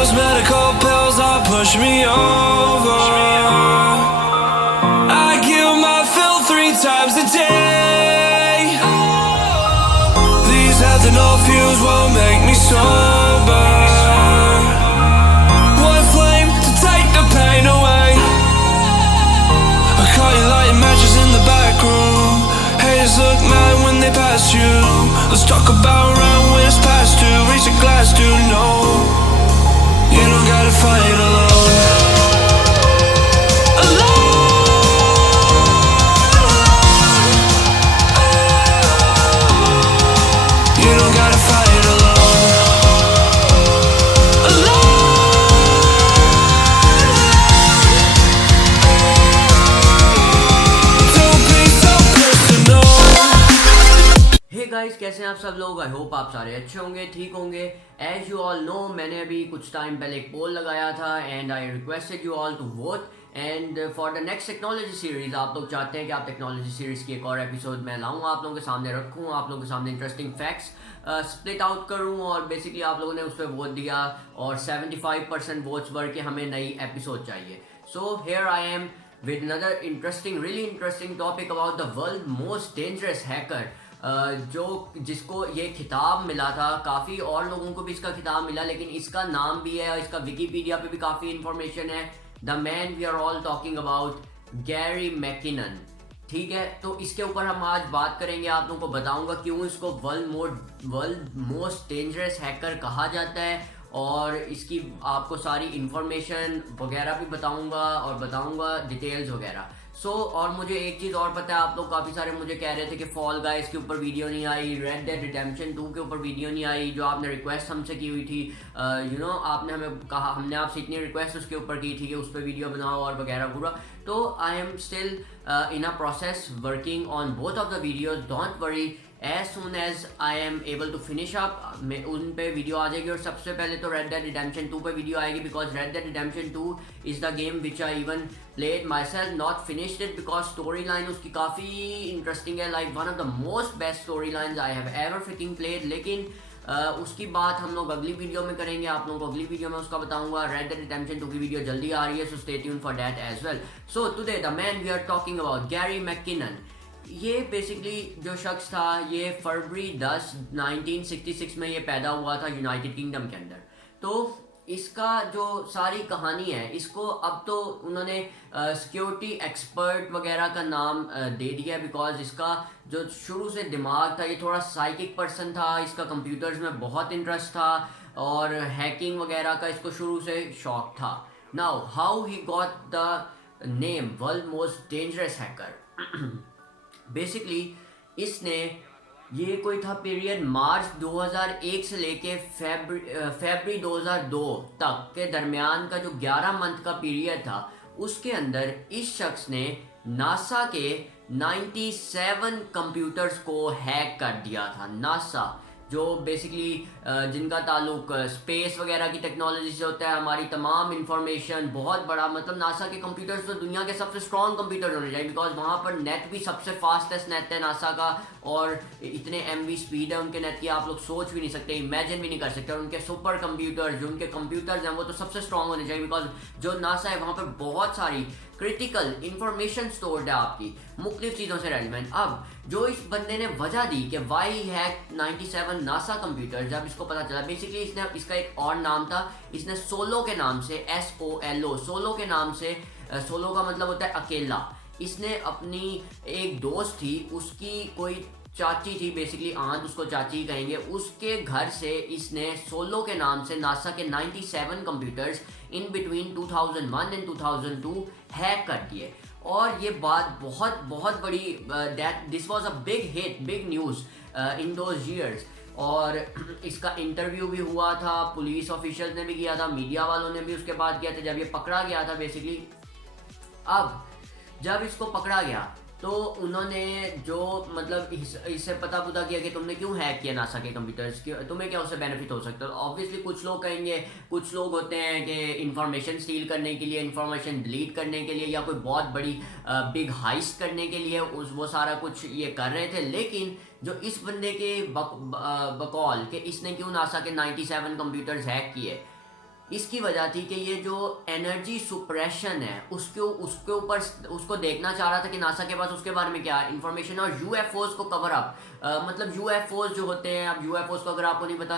those medical pills that push me over. I kill my fill 3 times a day. These ethanol fumes won't make me sober. One flame to take the pain away. I caught you lighting matches in the back room. Haters look mad when they pass you. Let's talk about round when it's past 2. Reach a glass to know you don't gotta fight alone. You don't gotta fight alone. Don't be so personal. Hey guys, कैसे हैं आप सब लोग? I hope आप सारे अच्छे होंगे, ठीक होंगे। एज यू ऑल नो, मैंने अभी कुछ टाइम पहले एक पोल लगाया था and I requested you all to vote. And for the next technology series, आप लोग चाहते हैं कि आप टेक्नोलॉजी सीरीज की एक और एपिसोड मैं लाऊं, आप लोगों के सामने रखूं, आप लोगों के सामने इंटरेस्टिंग फैक्ट्स स्प्लिट आउट करूं। और बेसिकली आप लोगों ने उस पर वोट दिया और 75% वोट्स बढ़ के हमें नई एपिसोड चाहिए। So here I am with another really interesting topic about the world most dangerous hacker, जिसको ये खिताब मिला था। काफ़ी और लोगों को भी इसका खिताब मिला, लेकिन इसका नाम भी है और इसका विकीपीडिया पे भी काफ़ी इंफॉर्मेशन है। The man we are all talking about, Gary McKinnon. ठीक है, तो इसके ऊपर हम आज बात करेंगे। आप लोगों को बताऊंगा क्यों इसको वर्ल्ड मोस्ट डेंजरस हैकर कहा जाता है, और इसकी आपको सारी इंफॉर्मेशन वगैरह भी बताऊंगा डिटेल्स वगैरह। और मुझे एक चीज़ और पता है, आप लोग काफ़ी सारे मुझे कह रहे थे कि फॉल गाइस के ऊपर वीडियो नहीं आई, रेड डेड रिडेम्पशन 2 के ऊपर वीडियो नहीं आई, जो आपने रिक्वेस्ट हमसे की हुई थी। आपने हमें कहा, हमने आपसे इतनी रिक्वेस्ट उसके ऊपर की थी कि उस पर वीडियो बनाओ और वगैरह पूरा। तो I am still in a process working on both of the videos, don't worry. As soon as I am able to finish up, मैं उन पे वीडियो आ जाएगी। और सबसे पहले तो रेड डेड रिडेम्पशन 2 पे वीडियो आएगी, because red dead redemption 2 is the game which I even played my self, not finished it, because story line उसकी काफ़ी इंटरेस्टिंग है, like one of the most best story lines I have ever fricking played. लेकिन उसकी बात हम लोग अगली video में करेंगे, आप लोगों को अगली वीडियो में उसका बताऊंगा। रेड डेड रिडेम्पशन 2 की वीडियो जल्दी आ रही है, so stay tune for that as well. So today the man we are talking about, Gary McKinnon. ये बेसिकली जो शख्स था, ये फरवरी 10 1966 में ये पैदा हुआ था यूनाइटेड किंगडम के अंदर। तो इसका जो सारी कहानी है, इसको अब तो उन्होंने सिक्योरिटी एक्सपर्ट वगैरह का नाम दे दिया, बिकॉज इसका जो शुरू से दिमाग था, ये थोड़ा साइकिक पर्सन था, इसका कंप्यूटर्स में बहुत इंटरेस्ट था और हैकिंग वगैरह का इसको शुरू से शौक था। Now how he got the name world most dangerous hacker. Basically इसने, ये कोई था पीरियड मार्च 2001 से लेके फरवरी 2002 तक के दरमियान का जो 11 मंथ का पीरियड था, उसके अंदर इस शख्स ने नासा के 97 कंप्यूटर्स को हैक कर दिया था। नासा जो बेसिकली जिनका ताल्लुक स्पेस वगैरह की टेक्नोलॉजी से होता है, हमारी तमाम इंफॉर्मेशन बहुत बड़ा, मतलब नासा के कंप्यूटर्स तो दुनिया के सबसे स्ट्रॉन्ग कंप्यूटर होने चाहिए, बिकॉज वहाँ पर नेट भी सबसे फास्टेस्ट नेट है नासा का, और इतने MB स्पीड है उनके नेट की, आप लोग सोच भी नहीं सकते, इमेजिन भी नहीं कर सकते। और उनके सुपर कंप्यूटर्स, जो उनके कंप्यूटर्स हैं, वो तो सबसे स्ट्रॉन्ग होने चाहिए, बिकॉज जो नासा है वहाँ पर बहुत सारी क्रिटिकल इंफॉर्मेशन स्टोर्ड है आपकी मुख्तलिफ चीज़ों से रेलिवेंट। अब जो इस बंदे ने वजह दी कि वाई हैक 97 नासा कंप्यूटर, जब इसको पता चला, बेसिकली इसने, इसका एक और नाम था, इसने सोलो के नाम से, SOLO, सोलो के नाम से, सोलो का मतलब होता है अकेला। इसने अपनी एक दोस्त थी, उसकी कोई चाची थी, बेसिकली आंट, उसको चाची कहेंगे, उसके घर से इसने सोलो के नाम से नासा के 97 computers in between 2001 and 2002 hack कर दिए। और ये बात बहुत बहुत बड़ी, this was a big hit, big news in those years. और इसका इंटरव्यू भी हुआ था, पुलिस ऑफिशियल ने भी किया था, मीडिया वालों ने भी उसके बाद किया था, जब ये पकड़ा गया था बेसिकली। अब जब इसको पकड़ा गया तो उन्होंने जो मतलब इससे पता किया कि तुमने क्यों हैक किया नासा के कंप्यूटर्स, तुम्हें क्या उससे बेनिफिट हो सकता है। ऑब्वियसली कुछ लोग कहेंगे, कुछ लोग होते हैं कि इंफॉर्मेशन स्टील करने के लिए, इंफॉर्मेशन डिलीट करने के लिए, या कोई बहुत बड़ी बिग हाइस्ट करने के लिए वो सारा कुछ ये कर रहे थे। लेकिन जो इस बंदे के बकौल कि इसने क्यों नासा के 97 कंप्यूटर्स हैक किए, इसकी वजह थी कि ये जो एनर्जी सुप्रेशन है उसके ऊपर उसको देखना चाह रहा था कि नासा के पास उसके बारे में क्या इंफॉर्मेशन है, और यूएफओज को कवर अप, मतलब यूएफओज जो होते हैं, अब यूएफओज को अगर आपको नहीं पता,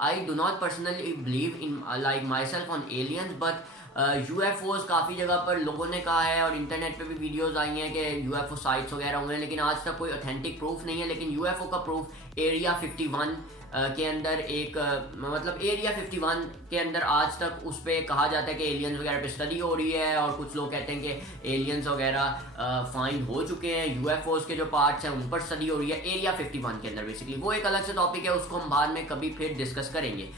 I do not personally believe in like my self on aliens, but UFOs काफ़ी जगह पर लोगों ने कहा है और इंटरनेट पे भी वीडियोस आई हैं कि यूएफओ साइट्स वगैरह हुए हैं, लेकिन आज तक कोई ऑथेंटिक प्रूफ नहीं है। लेकिन यूएफओ का प्रूफ एरिया 51 के अंदर एक मतलब एरिया 51 के अंदर आज तक उस पर कहा जाता है कि एलियंस वगैरह पे स्टडी हो रही है, और कुछ लोग कहते हैं कि एलियंस वगैरह फाइंड हो चुके हैं, यूएफओज के जो पार्ट्स हैं उन पर स्टडी हो रही है एरिया 51 के अंदर। बेसिकली वो एक अलग से टॉपिक है, उसको हम बाद में कभी फिर डिस्कस करेंगे।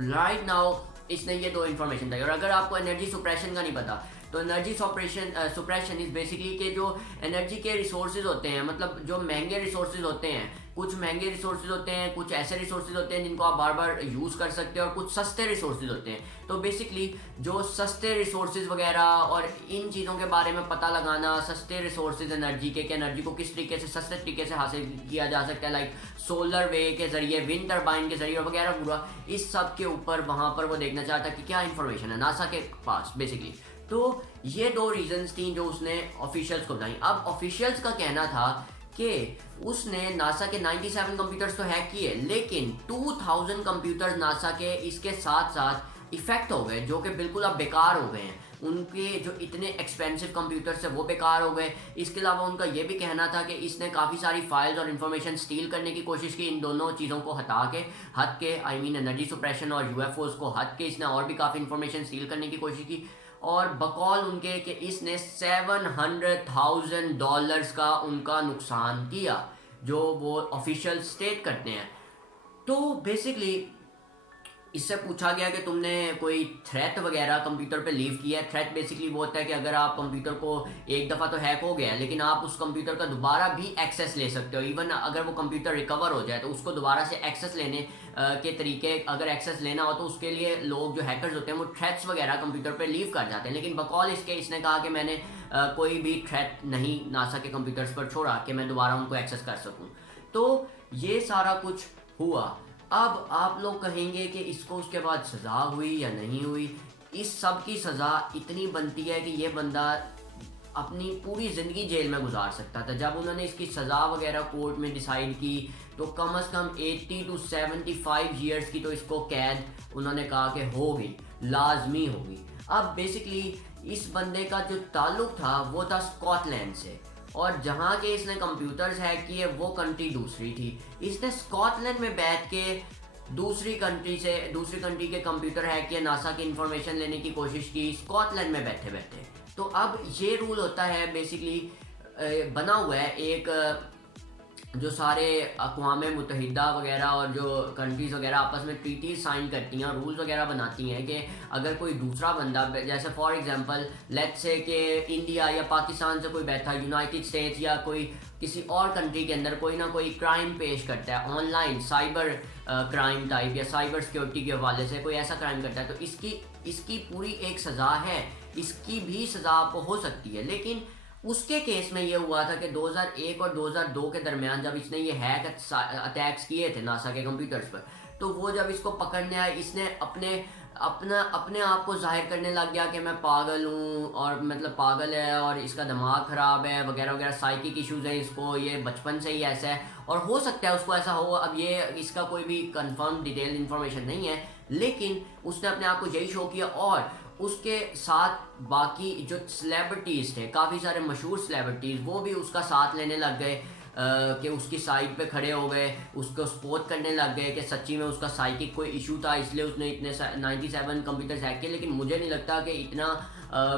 राइट नाउ इसने ये दो इन्फॉर्मेशन दी। और अगर आपको एनर्जी सुप्रेशन का नहीं पता, तो एनर्जी सुप्रेशन इज बेसिकली के जो एनर्जी के रिसोर्सेज होते हैं, मतलब जो महंगे रिसोर्सेज होते हैं, कुछ महंगे रिसोर्सेज होते हैं, कुछ ऐसे रिसोर्सेज होते हैं जिनको आप बार बार यूज़ कर सकते हैं, और कुछ सस्ते रिसोर्सेज होते हैं। तो बेसिकली जो सस्ते रिसोर्सेज वगैरह और इन चीज़ों के बारे में पता लगाना, सस्ते रिसोर्सेज एनर्जी के, कि एनर्जी को किस तरीके से सस्ते तरीके से हासिल किया जा सकता है, लाइक सोलर वे के ज़रिए, विंड टर्बाइन के ज़रिए वगैरह पूरा, इस सब के ऊपर वहाँ पर वो देखना चाहता कि क्या इन्फॉर्मेशन है नासा के पास बेसिकली। तो ये दो रीजंस थी जो उसने ऑफिशियल्स को बताई। अब ऑफिशियल्स का कहना था कि उसने नासा के 97 कंप्यूटर्स तो हैक किए, लेकिन 2000 कंप्यूटर्स नासा के इसके साथ साथ इफेक्ट हो गए, जो कि बिल्कुल अब बेकार हो गए हैं। उनके जो इतने एक्सपेंसिव कंप्यूटर्स है वो बेकार हो गए। इसके अलावा उनका ये भी कहना था कि इसने काफ़ी सारी फाइल्स और इन्फॉर्मेशन स्टील करने की कोशिश की। इन दोनों चीज़ों को हट के आई मीन एनर्जी सुप्रेशन और यूएफओज को हट के इसने और भी काफ़ी इन्फॉर्मेशन स्टील करने की कोशिश की। और बकौल उनके कि इसने $700,000 का उनका नुकसान किया, जो वो ऑफिशियल स्टेट करते हैं। तो बेसिकली इससे पूछा गया कि तुमने कोई थ्रेट वगैरह कंप्यूटर पे लीव किया है। थ्रेट बेसिकली वो होता है कि अगर आप कंप्यूटर को एक दफ़ा तो हैक हो गया, लेकिन आप उस कंप्यूटर का दोबारा भी एक्सेस ले सकते हो। इवन अगर वो कंप्यूटर रिकवर हो जाए तो उसको दोबारा से एक्सेस लेने के तरीके, अगर एक्सेस लेना हो तो उसके लिए लोग जो हैकर्स होते हैं वो थ्रेट्स वगैरह कंप्यूटर पर लीव कर जाते हैं। लेकिन बकौल इसके इसने कहा कि मैंने कोई भी थ्रेट नहीं नासा के कंप्यूटर्स पर छोड़ा कि मैं दोबारा उनको एक्सेस कर सकूँ। तो ये सारा कुछ हुआ। अब आप लोग कहेंगे कि इसको उसके बाद सज़ा हुई या नहीं हुई। इस सब की सज़ा इतनी बनती है कि ये बंदा अपनी पूरी ज़िंदगी जेल में गुजार सकता था। जब उन्होंने इसकी सज़ा वगैरह कोर्ट में डिसाइड की तो कम से कम 80 to 75 ईयर्स की तो इसको कैद उन्होंने कहा कि होगी, लाजमी होगी। अब बेसिकली इस बंदे का जो ताल्लुक़ था वो था स्कॉटलैंड से, और जहाँ के इसने कंप्यूटर्स हैक किए वो कंट्री दूसरी थी। इसने स्कॉटलैंड में बैठ के दूसरी कंट्री के कंप्यूटर हैक किए, नासा की इंफॉर्मेशन लेने की कोशिश की स्कॉटलैंड में बैठे बैठे। तो अब ये रूल होता है बेसिकली बना हुआ है एक, जो सारे अक़वाम मुत्तहिदा वगैरह और जो कंट्रीज़ वगैरह आपस में ट्रीटी साइन करती हैं, रूल्स वगैरह बनाती हैं कि अगर कोई दूसरा बंदा, जैसे फॉर एग्जांपल लेट्स से कि इंडिया या पाकिस्तान से कोई बैठा, यूनाइटेड स्टेट्स या कोई किसी और कंट्री के अंदर कोई ना कोई क्राइम पेश करता है, ऑनलाइन साइबर क्राइम टाइप या साइबर सिक्योरिटी के हवाले से कोई ऐसा क्राइम करता है, तो इसकी पूरी एक सज़ा है, इसकी भी सज़ा आपको हो सकती है। लेकिन उसके केस में ये हुआ था कि 2001 और 2002 के दरमियान जब इसने ये हैक अटैक्स किए थे नासा के कंप्यूटर्स पर, तो वो जब इसको पकड़ने आया, इसने अपने आप को जाहिर करने लग गया कि मैं पागल हूँ, और मतलब पागल है और इसका दिमाग ख़राब है वगैरह वगैरह, साइकिक इश्यूज़ हैं इसको, ये बचपन से ही ऐसा है और हो सकता है उसको ऐसा हो। अब ये इसका कोई भी कंफर्म डिटेल इन्फॉर्मेशन नहीं है, लेकिन उसने अपने आप को यही शो किया। और उसके साथ बाकी जो सेलिब्रिटीज़ थे, काफ़ी सारे मशहूर सेलिब्रिटीज़, वो भी उसका साथ लेने लग गए कि उसकी साइड पे खड़े हो गए, उसको सपोर्ट करने लग गए कि सच्ची में उसका साइकिक कोई इशू था, इसलिए उसने इतने 97 कंप्यूटर्स हैक किए। लेकिन मुझे नहीं लगता कि इतना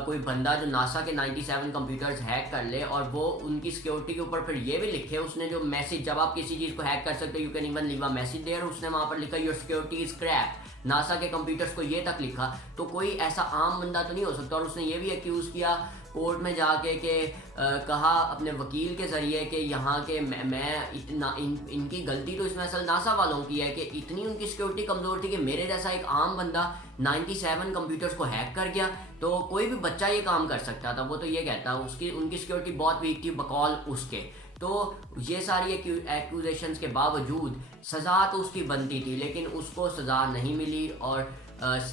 कोई बंदा जो नासा के 97 कंप्यूटर्स हैक कर ले और वो उनकी सिक्योरिटी के ऊपर फिर ये भी लिखे, उसने जो मैसेज, जब आप किसी चीज़ को हैक कर सकते हो, you can even leave a message there, उसने वहाँ पर लिखा your security is crack, NASA के कंप्यूटर्स को ये तक लिखा। तो कोई ऐसा आम बंदा तो नहीं हो सकता। और उसने ये भी एक्यूज़ किया कोर्ट में जाके कि कहा अपने वकील के ज़रिए कि यहाँ के मैं इतना इनकी गलती तो इसमें असल नासा वालों की है कि इतनी उनकी सिक्योरिटी कमज़ोर थी कि मेरे जैसा एक आम बंदा 97 कंप्यूटर्स को हैक कर गया, तो कोई भी बच्चा ये काम कर सकता था। वो तो ये कहता उनकी सिक्योरिटी बहुत वीक थी बकौल उसके। तो ये सारी एक्यूजेशंस के बावजूद सज़ा तो उसकी बनती थी, लेकिन उसको सज़ा नहीं मिली और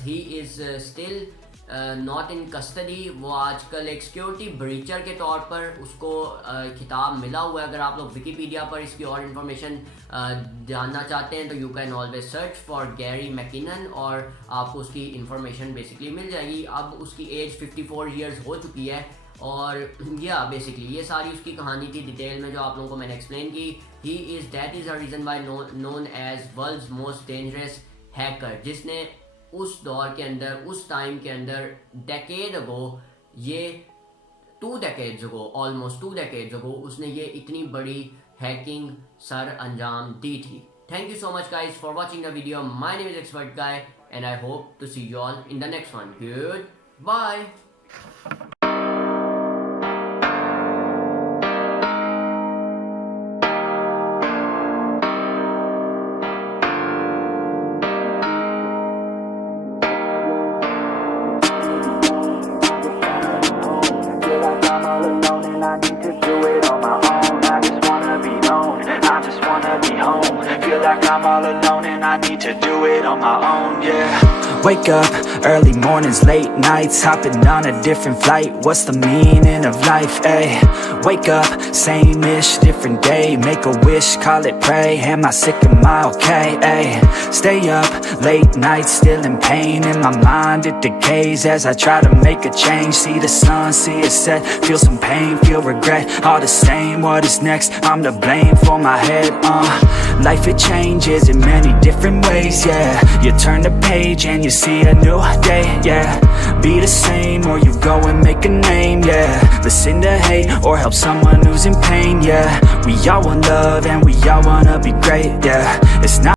he is still not in custody. वो आजकल एक सिक्योरिटी ब्रीचर के तौर पर उसको खिताब मिला हुआ है। अगर आप लोग विकीपीडिया पर इसकी और इन्फॉर्मेशन जानना चाहते हैं तो you can always search for Gary McKinnon और आपको उसकी इन्फॉर्मेशन बेसिकली मिल जाएगी। अब उसकी एज 54 ईयर्स हो चुकी है और या बेसिकली ये सारी उसकी कहानी थी डिटेल में जो आप लोगों को मैंने एक्सप्लेन की। He is that is a reason why known as world's most dangerous hacker, जिसने उस दौर के अंदर, उस टाइम के अंदर, डेकेड अगो, ये 2 decades ago, almost 2 decades ago, उसने ये इतनी बड़ी हैकिंग सर अंजाम दी थी। Thank you so much guys for watching the video. My name is expert guy and I hope to see you all in the next one. Good bye. I need to do it on my own. I just wanna be known, I just wanna be home. Feel like I'm all alone and I need to do it on my own, yeah. Wake up, early mornings, late nights, hopping on a different flight. What's the meaning of life, ayy? Wake up, same-ish, different day. Make a wish, call it pray. Am I sick, am I okay, ayy? Stay up, late nights, still in pain. In my mind it decays as I try to make a change. See the sun, see it set, feel some pain, feel regret. All the same, what is next? I'm to blame for my head, Life it changes in many different ways, yeah. You turn the page and you see a new day, yeah. Be the same or you go and make a name, yeah. Listen to hate or help someone who's in pain, yeah. We all want love and we all wanna be great, yeah. It's not